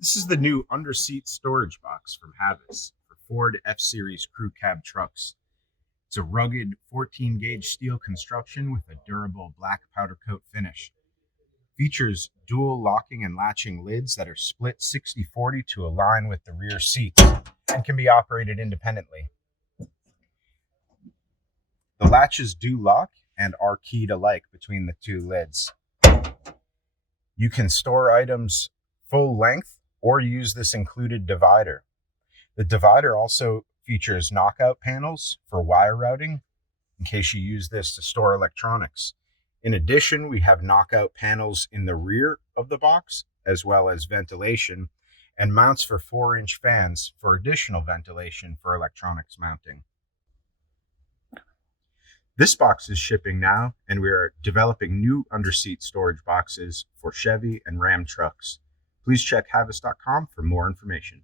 This is the new under-seat storage box from Havis for Ford F-Series crew cab trucks. It's a rugged 14-gauge steel construction with a durable black powder coat finish. Features dual locking and latching lids that are split 60-40 to align with the rear seats and can be operated independently. The latches do lock and are keyed alike between the two lids. You can store items full length or use this included divider. The divider also features knockout panels for wire routing in case you use this to store electronics. In addition, we have knockout panels in the rear of the box, as well as ventilation, and mounts for 4-inch fans for additional ventilation for electronics mounting. This box is shipping now, and we are developing new underseat storage boxes for Chevy and Ram trucks. Please check Havis.com for more information.